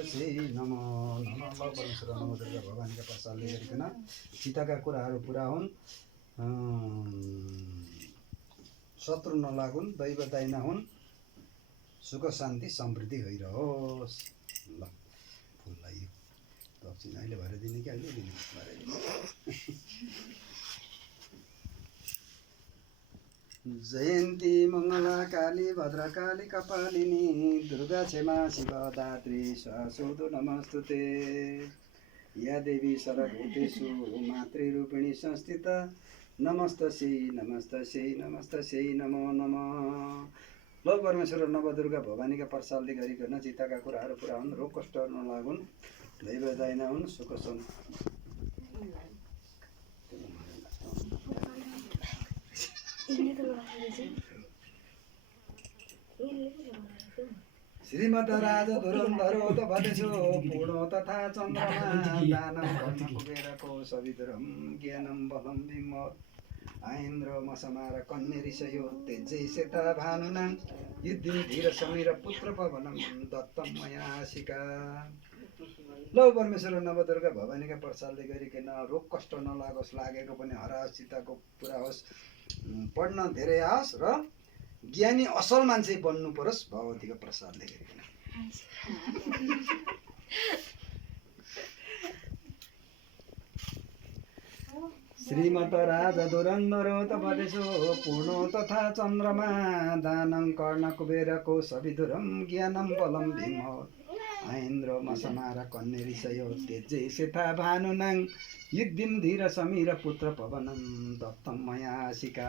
नमस्तस्यै नमो नमः परमेश्वर नमो दुर्गा भगवानका प्रसादले गरिकन चिताका कुराहरू पुरा हुन्, शत्रु नलागुन्, दैव दाइना हुन्, सुख शान्ति समृद्धि भइरहोस्। ल फुललाई दक्षिण अहिले भएर दिने कि अहिले दिने जयन्ती मङ्गला काली भद्रकाली कपालिनी दुर्गा क्षमा शिव दात्री स्वासुदो नमस्तुते। या देवी सर्वभूतेषु मातृरूपिणी संस्थिता नमस्तस्यै नमस्तस्यै नमस्तस्यै नमो नमः। ल परमेश्वर नवदुर्गा भवानीका प्रसादले गरिकन चिताका कुराहरू पुरा हुन्, रोग कष्ट नलागुन्, दैव दाइना हुन्, सुख श्रीमद् राजा धुरन्धरो त भदेशो पूर्णो तथा चन्द्रमा दानं कर्म कुबेरको सवितुरं ज्ञानं बलं विमोद आइन्द्र मसमार कन्नेरिषयो तेजै सेता भानुना युद्धि धीर समीर पुत्र पवनं दत्तं मया शिका। ल परमेश्वर नवदुर्गा भवानीका प्रसादले गरिकन रोग कष्ट नलागोस्, लागेको पनि हराओस्, चिताको पुरा होस्, पढ्न धेरै आओस् र ज्ञानी असल मान्छे बन्नु परोस् भगवतीको प्रसादले गरिकन। श्रीमद् राजा धुरन्धरो त भदेशो पूर्णो तथा चन्द्रमा दानं कर्ण कुबेरको सविधुरं ज्ञानं बलं भीमो ऐन्द्र मसमार कन्नेरिषयो तेजै सेता भानुनां युद्धिं धीर समीर पुत्र पवनं दत्तं मया शिका।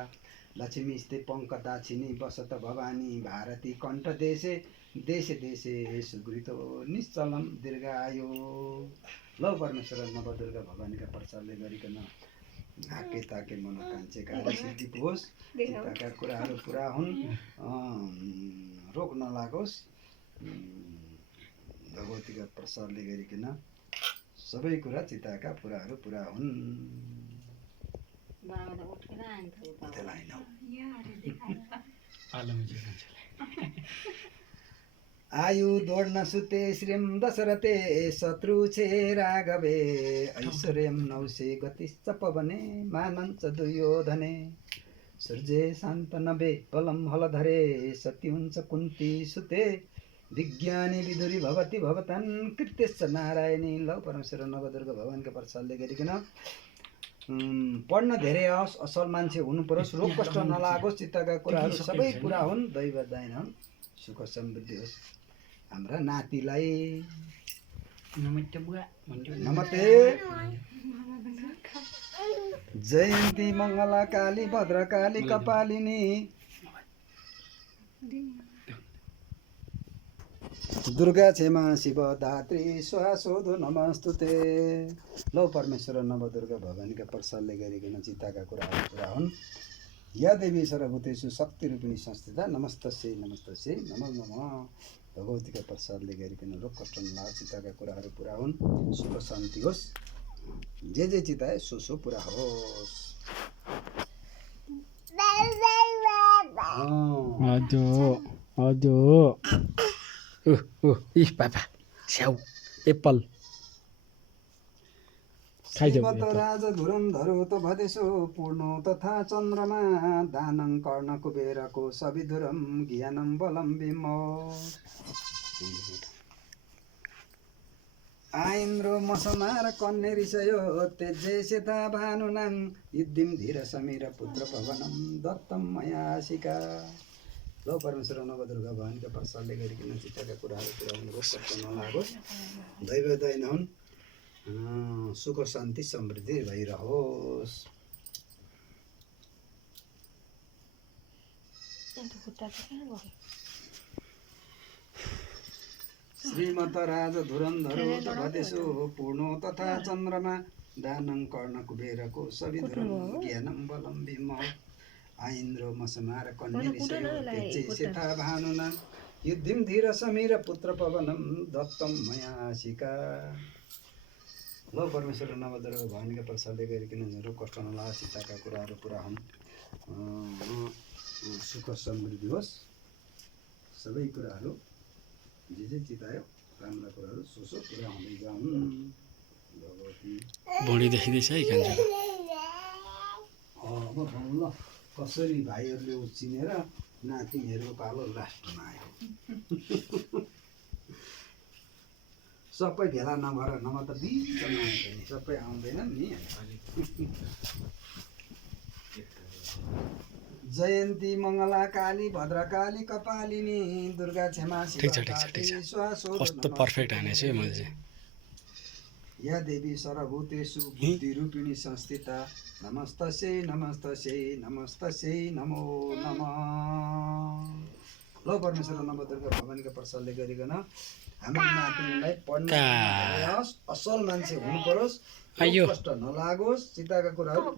लक्ष्मीस्ते पङ्कदाक्षिणी वसत भवानी भारती कण्ठ देशे देशे देशे सुगृतो निश्चलं दीर्घायु। ल परमेश्वर नवदुर्गा भवानीका प्रसादले गरिकन हाके ताके मनोकाङ्क्षे कार्य सिद्धि होस्, चिताका कुराहरू पुरा हुन्, रोग नलागोस्, भगवतीका प्रसादले गरिकन सबै कुरा चिताका पुराहरू पुरा हुन्। आयु दौड्न सुते श्रीं दशरथे शत्रु छे राघवे ऐश्वर्यं नौसे गतिश्च पवने मानञ्च दुर्योधने सूर्ये शान्तनवे बलं हलधरे सती हुन्छ कुन्ती सुते विज्ञानी विदुरी भवती भवतान् कृत्यश्च नारायणी। ल परमेश्वर नवदुर्गा भगवानका प्रसादले गरिकन पढ्न धेरै आओस्, असल मान्छे हुनु परोस्, रोग कष्ट नलागोस्, चित्तका कुराहरू सबै पुरा हुन्, दैव दाइन हुन्, सुख समृद्धि होस्। हाम्रा नातिलाई नमस्ते। जयन्ती मङ्गला काली भद्रकाली कपालिनी दुर्गा क्षमा शिव दात्री स्वासोदो नमस्तुते। ल परमेश्वर नवदुर्गा भवानीका प्रसादले गरिकन चिताका कुराहरू पुरा हुन्। या देवी सर्वभूतेषु शक्तिरूपिणी संस्थिता नमस्तस्यै नमस्तस्यै नमो नमः। भगवतीका प्रसादले गरिकन रोग कष्ट नलागोस्, चिताका कुराहरू पुरा हुन्, सुख शान्ति होस्, जे चिताए सो पुरा होस्। पापा स्याउ एप्पल श्रीमद् राजा धुरन्धरो त भदेशो पूर्णो तथा चन्द्रमा दानं कर्ण कुबेरको सविधुरं ज्ञानं बलं भीमो आइन्द्र मसमार कन्नेरिषयो तेजै सेता भानुनां युद्धिं धीर समीर पुत्र पवनं दत्तं मया शिका। ल परमेश्वर नवदुर्गा भवानीका प्रसादले गरिकन चिताका कुराहरू पुरा हुन्, रोग कष्ट नलागोस्, दैव दाइन हुन्, सुख शान्ति समृद्धि भइरहोस्। श्रीमद् राजा धुरन्धरो त भदेशो पूर्णो तथा चन्द्रमा दानं कर्ण कुबेरको सविधुरं ज्ञानं बलं भीमो ऐन्द्र मसमार कन्नेरिषयो तेजै सेता भानुना युद्धिं धीर समीर पुत्र पवनं दत्तं मया शिका। ल परमेश्वर नवदुर्गा भवानीका प्रसादले गरिकन रोग कष्ट नलागोस्, चिताका कुराहरू पुरा हुन्, सुख समृद्धि होस्, सबै कुराहरू जे चितायो राम्रा कुराहरू सोसो पुरा हुँदै जाउन् भगवती। भुँडी देखिँदैछ है कान्छो। अब भनौँ ल कसरी भाइहरूले उछिनेर नातिनीहरूको पालो लास्टमा आयो। सबै भेला नभएर नभए त बिचमा आउँछ नि, सबै आउँदैनन् नि। जयन्ती मङ्गला काली भद्रकाली कपालिनी दुर्गा क्षमा ठिक छ कस्तो पर्फेक्ट हानेछु है मैले चाहिँ। या देवी सर्वभूतेषु बुद्धिरूपिणी संस्थिता नमस्तस्यै नमस्तस्यै नमस्तस्यै नमो नमः। ल परमेश्वर नवदुर्गा भगवानका प्रसादले गरिकन हाम्रो नातिनीलाई पढ्न असल मान्छे हुनु परोस्, कष्ट नलागोस्, चिताका कुराहरू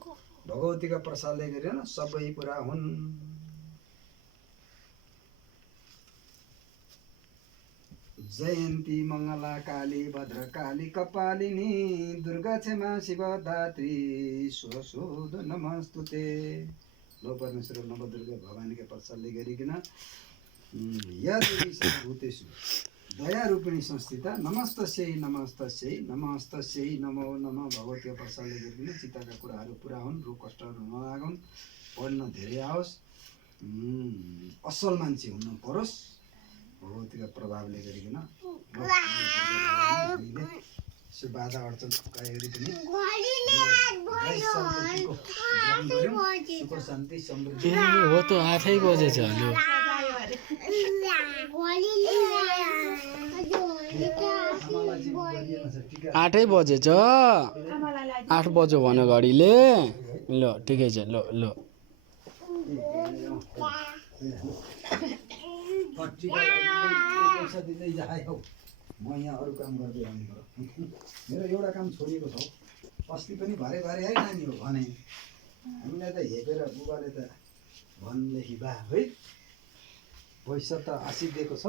भगवतीका प्रसादले गरिकन सबै पुरा हुन्। जयन्ती मङ्गला काली भद्रकाली कपालिनी दुर्गा क्षमा शिवदात्री स्वशोध नमस्तुते। लो परमेश्वर नवदुर्गा भवानीका प्रसादले गरिकन या देवी सर्वभूतेषु दया रूपिणी संस्थिता नमस्तस्यै नमस्तस्यै नमस्तस्यै नमो नमः। भगवतीका प्रसादले गरिकन चिताका कुराहरू पुरा हुन्, रोग कष्टहरू नलागुन्, पढ्न धेरै आओस्, असल मान्छे हुनु परोस् भगवतीका प्रभावले गरिकन। यसो बाधा अड्चन गरी पनि सुख शान्ति समृद्धि। हो त 8 बजेछ अलि। 8 बजेछ। 8 बज्यो भन्यो घडीले। ल ठिकै छ ल ल। पैसा दिँदै जायो, म यहाँ अरू काम गर्दै आउनु पर्यो। मेरो एउटा काम छोडिएको छ, अस्ति पनि भरे भरे है नानी हो भने हामीलाई त हेपेर बुबाले त भन्लेखि बा है पैसा त आशी दिएको छ।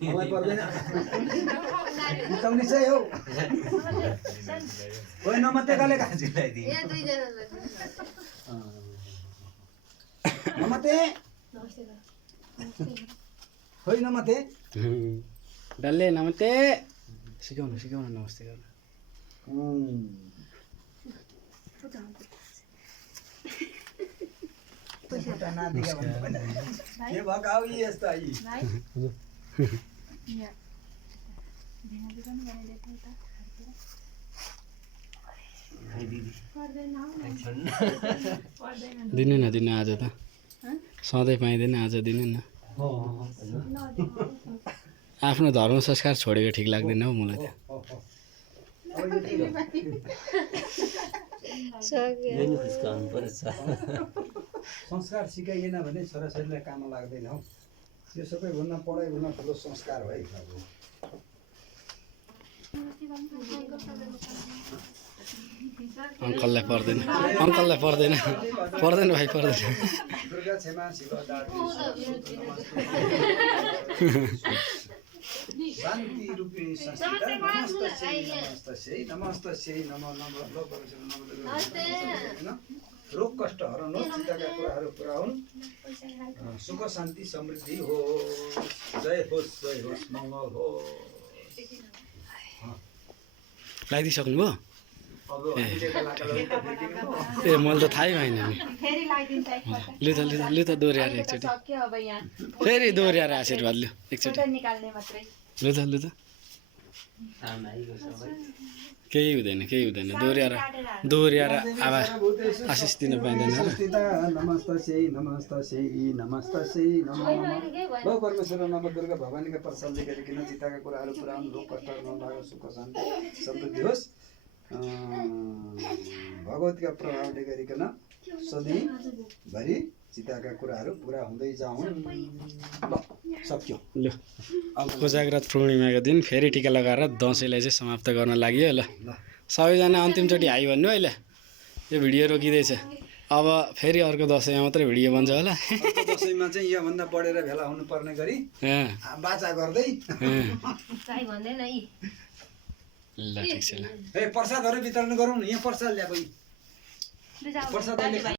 मलाई पर्दैन बिताउने चाहिँ हौ कोही नमतेकाले नमते खोइ नमते डल्ले नमस्ते सिकाउनु नमस्ते गर्नु। के भकाउ यस्ता यी दिनु न दिनु आज त सधैँ पाइँदैन, आज दिनु न। आफ्नो धर्म संस्कार छोडेको ठिक लाग्दैन हौ मलाई त। संस्कार सिकाइएन भने छोराछोरीलाई काम लाग्दैन हौ। यो सबैभन्दा पढाइभन्दा ठुलो संस्कार हो है। अङ्कललाई पर्दैन भाइ पर्दैन। दुर्गा क्षमा शिवदात्री शान्ति रूपिणी संस्थिता नमस्तस्यै नमस्तस्यै नमो नमः। रोग कष्ट हराउनुहोस्, चिताका कुराहरू पुरा हुन्, सुख शान्ति समृद्धि होस्, जय होस् मङ्गल होस्। लगाइदिइसक्नु भयो? ए मैले त थाहै भएन नि। लु त दोहोऱ्याएर एकचोटि फेरि दोहोऱ्याएर आशीर्वाद लु एकचोटि लु त केही हुँदैन दोहोऱ्याएर आवाज आशिष दिन पाइँदैन। नमस्तस्यै नमस्तस्यै नमस्तस्यै नमो नमः। लो परमेश्वर नवदुर्गा भवानीका प्रसादले गरिकन चिताका कुराहरू पुरा हुन्, रोग कष्टहरू नलागोस्, सुख शान्ति समृद्धि होस्, भगवतीका प्रभावले गरिकन सधैँभरि चिताका कुराहरू पुरा हुँदै जाउन्। ल सक्यो। ल अब कोजाग्रत पूर्णिमाको दिन फेरि टिका लगाएर दसैँलाई चाहिँ समाप्त गर्न लाग्यो। ल सबैजना अन्तिमचोटि हाई भन्नु है। ल यो भिडियो रोकिँदैछ, अब फेरि अर्को दसैँमा मात्रै भिडियो बन्छ होला। दसैँमा चाहिँ योभन्दा बढेर भेला हुनुपर्ने गरी बाचा गर्दै ल ठिक छ ल ए प्रसादहरू वितरण गरौँ न यहाँ प्रसाद ल्याएको प्रसाद अहिले